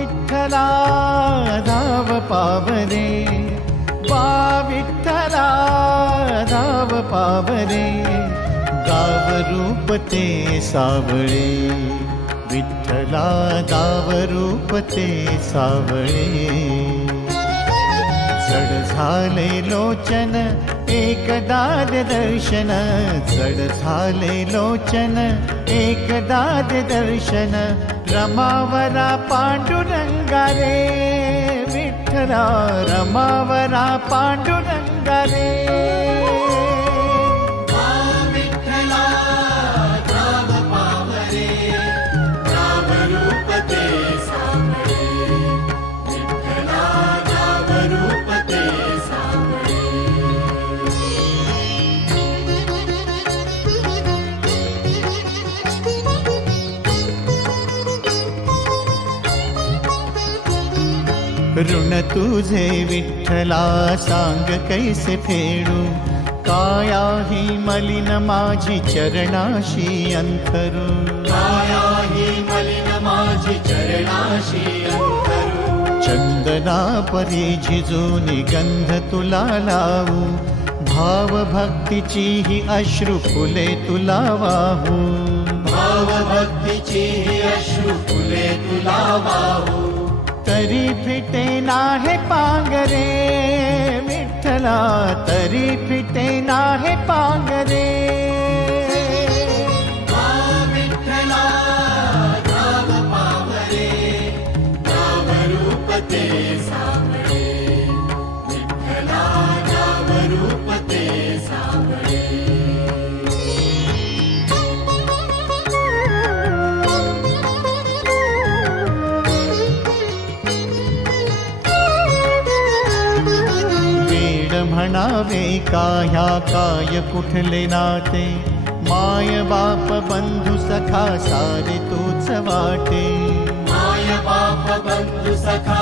विठ्ठला धाव पावरे वा विठ्ठला धाव पावरे गाव रूप ते सावळे. विठ्ठला दाव रूप ते सावळे. जड झाले लोचन एकदाद दर्शन जड झाले लोचन. एकदाद दर्शन रमावरा पांडुरंगारे विठ्ठला रमावरा पांडुरंगारे ऋण तुझे विठ्ठला सांग कैसे फेडू? काया ही मलिन माझी चरणाशी अंतरू काया ही मलिन माझी चरणाशी अंतरू चंदना परी झिजून गंध तुला लावू. भाव भक्तीची ही अश्रू फुले तुला वाहू. भाव भक्तीची ही अश्रू फुले तुला वाहू. तरी फिटे नाहे पांगरे विठ्ठला तरी फिटे नाहे पांगरे. मा विठ्ठला म्हणावे का ह्या काय कुठले नाते? माय बाप बंधू सखा सारे तूच वाटे. माय बाप बंधू सखा